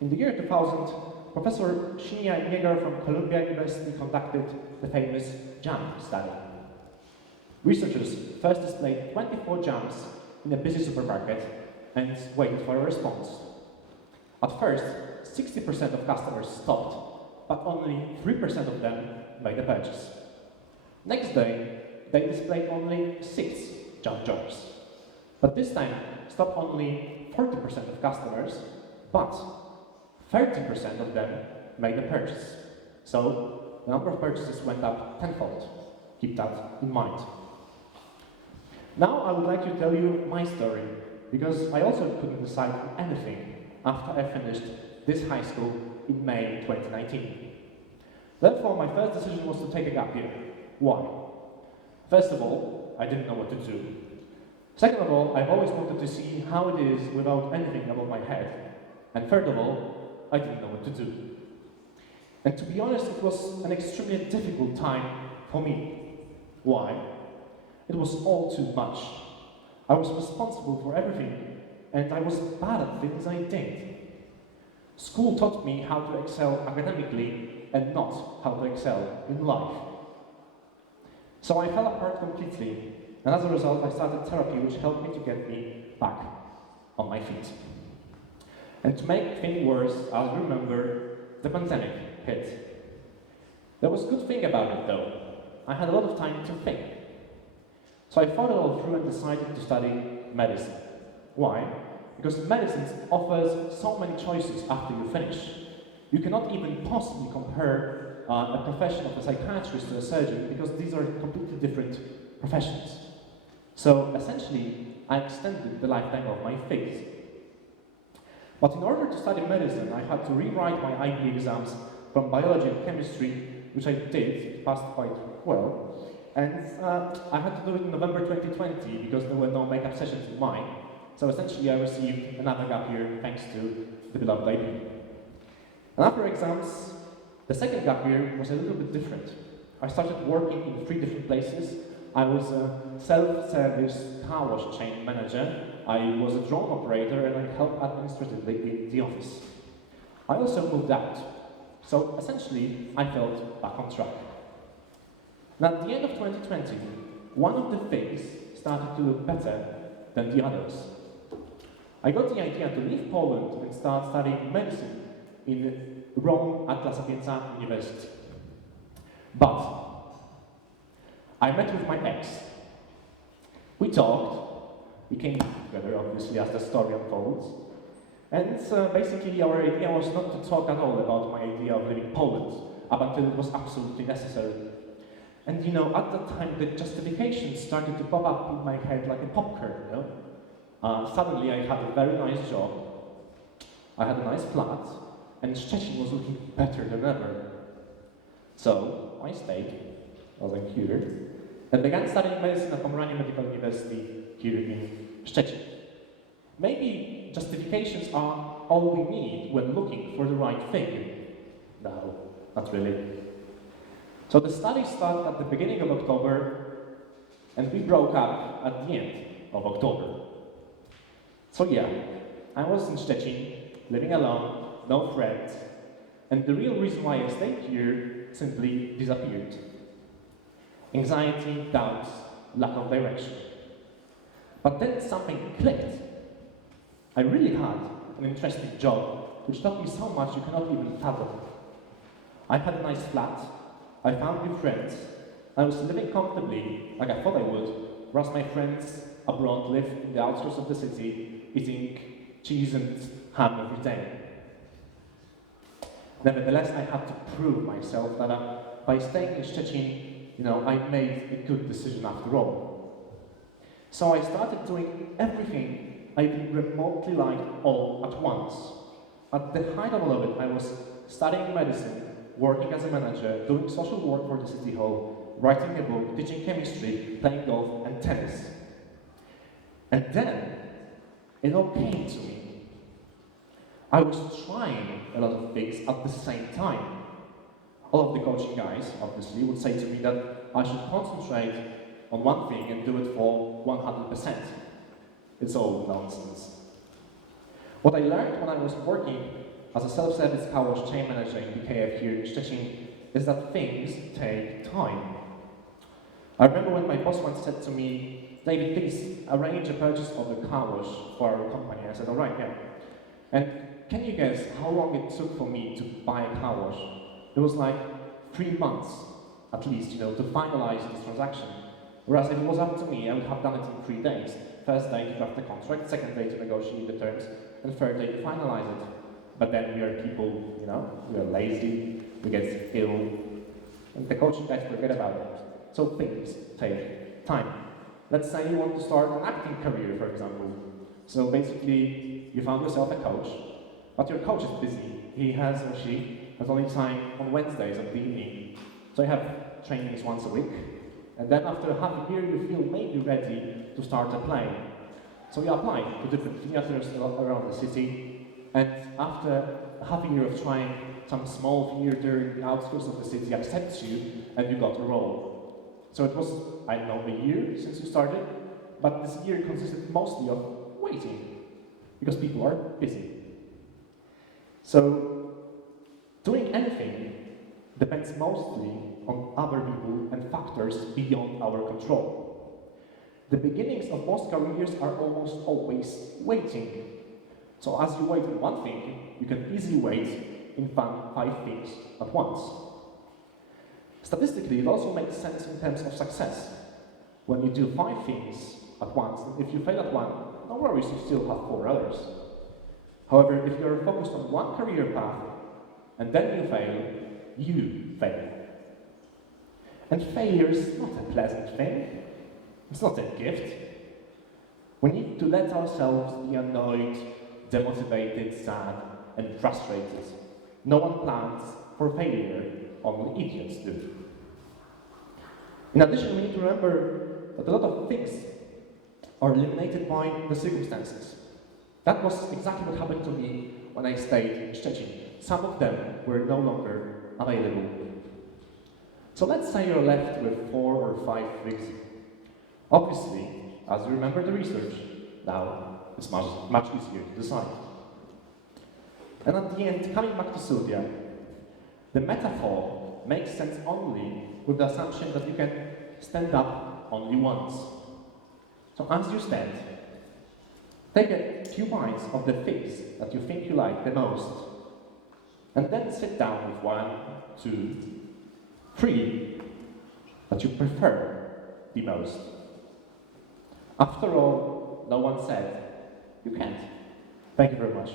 In the year 2000, Professor Shinya Yeager from Columbia University conducted the famous jump study. Researchers first displayed 24 jumps in a busy supermarket and waited for a response. At first, 60% of customers stopped, but only 3% of them made a purchase. Next day, they displayed only 6 jump jars. But this time, stopped only 40% of customers, but 30% of them made a purchase. So, the number of purchases went up tenfold. Keep that in mind. Now I would like to tell you my story, because I also couldn't decide on anything after I finished this high school in May 2019. Therefore, my first decision was to take a gap year. Why? First of all, I didn't know what to do. Second of all, I've always wanted to see how it is without anything above my head. And third of all, I didn't know what to do. And to be honest, it was an extremely difficult time for me. Why? It was all too much. I was responsible for everything, and I was bad at things I did. School taught me how to excel academically and not how to excel in life. So I fell apart completely, and as a result I started therapy, which helped me to get me back on my feet. And to make things worse, as you remember, the pandemic hit. There was a good thing about it though. I had a lot of time to think. So I thought it all through and decided to study medicine. Why? Because medicine offers so many choices after you finish. You cannot even possibly compare a profession of a psychiatrist to a surgeon, because these are completely different professions. So essentially, I extended the lifetime of my faith. But in order to study medicine, I had to rewrite my IB exams from biology and chemistry, which I did, passed quite well. And I had to do it in November 2020 because there were no makeup sessions in mine. So essentially I received another gap year thanks to the beloved IB. And after exams, the second gap year was a little bit different. I started working in 3 different places. I was a self-service car wash chain manager, I was a drone operator, and I helped administratively in the office. I also moved out. So essentially, I felt back on track. And at the end of 2020, one of the things started to look better than the others. I got the idea to leave Poland and start studying medicine in Rome at La Sapienza University. But I met with my ex. We talked, we came together obviously as the story unfolds, and basically our idea was not to talk at all about my idea of leaving Poland up until it was absolutely necessary. And you know, at that time the justifications started to pop up in my head like a popcorn, you know? Suddenly I had a very nice job, I had a nice flat, and Szczecin was looking better than ever. So I stayed, as I'm here, and began studying medicine at Pomerania Medical University here in Szczecin. Maybe justifications are all we need when looking for the right thing. No, not really. So the study started at the beginning of October, and we broke up at the end of October. So yeah, I was in Szczecin, living alone, no friends, and the real reason why I stayed here simply disappeared. Anxiety, doubts, lack of direction. But then something clicked. I really had an interesting job, which taught me so much you cannot even fathom. I had a nice flat, I found new friends, I was living comfortably, like I thought I would, whereas my friends abroad lived in the outskirts of the city, eating cheese and ham every day. Nevertheless, I had to prove myself that by staying in Szczecin, you know, I made a good decision after all. So I started doing everything I even remotely liked all at once. At the high level of it, I was studying medicine, working as a manager, doing social work for the city hall, writing a book, teaching chemistry, playing golf and tennis. And then, it all came to me. I was trying a lot of things at the same time. All of the coaching guys, obviously, would say to me that I should concentrate on one thing and do it for 100%. It's all nonsense. What I learned when I was working as a self-service car wash chain manager in BKF here in Szczecin is that things take time. I remember when my boss once said to me, David, please arrange a purchase of a car wash for our company. I said, all right, yeah. And can you guess how long it took for me to buy a car wash? It was like 3 months, at least, to finalize this transaction. Whereas if it was up to me, I would have done it in 3 days. First day to draft the contract, second day to negotiate the terms, and third day to finalize it. But then we are people, we are lazy, we get ill, and the coaching guys forget about it. So things take time. Let's say you want to start an acting career, for example. So basically, you found yourself a coach, but your coach is busy. He has or she has only time on Wednesdays at the evening. So you have trainings once a week, and then after half a year you feel maybe ready to start a play. So you apply to different theatres around the city, and after half a year of trying, some small theatre in the outskirts of the city accepts you, and you got a role. So it was, I don't know, a year since you started, but this year consisted mostly of waiting, because people are busy. So, doing anything depends mostly on other people and factors beyond our control. The beginnings of most careers are almost always waiting. So as you wait on one thing, you can easily wait in 5 things at once. Statistically, it also makes sense in terms of success. When you do 5 things at once, if you fail at one, no worries, you still have 4 others. However, if you're focused on one career path, and then you fail. And failure is not a pleasant thing. It's not a gift. We need to let ourselves be annoyed, demotivated, sad, and frustrated. No one plans for failure, only idiots do. In addition, we need to remember that a lot of things are eliminated by the circumstances. That was exactly what happened to me when I stayed in Szczecin. Some of them were no longer available. So let's say you're left with 4 or 5 weeks. Obviously, as you remember the research, now it's much easier to decide. And at the end, coming back to Sylvia, the metaphor makes sense only with the assumption that you can stand up only once. So as you stand, take a few bites of the things that you think you like the most, and then sit down with 1, 2, 3 that you prefer the most. After all, no one said you can't. Thank you very much.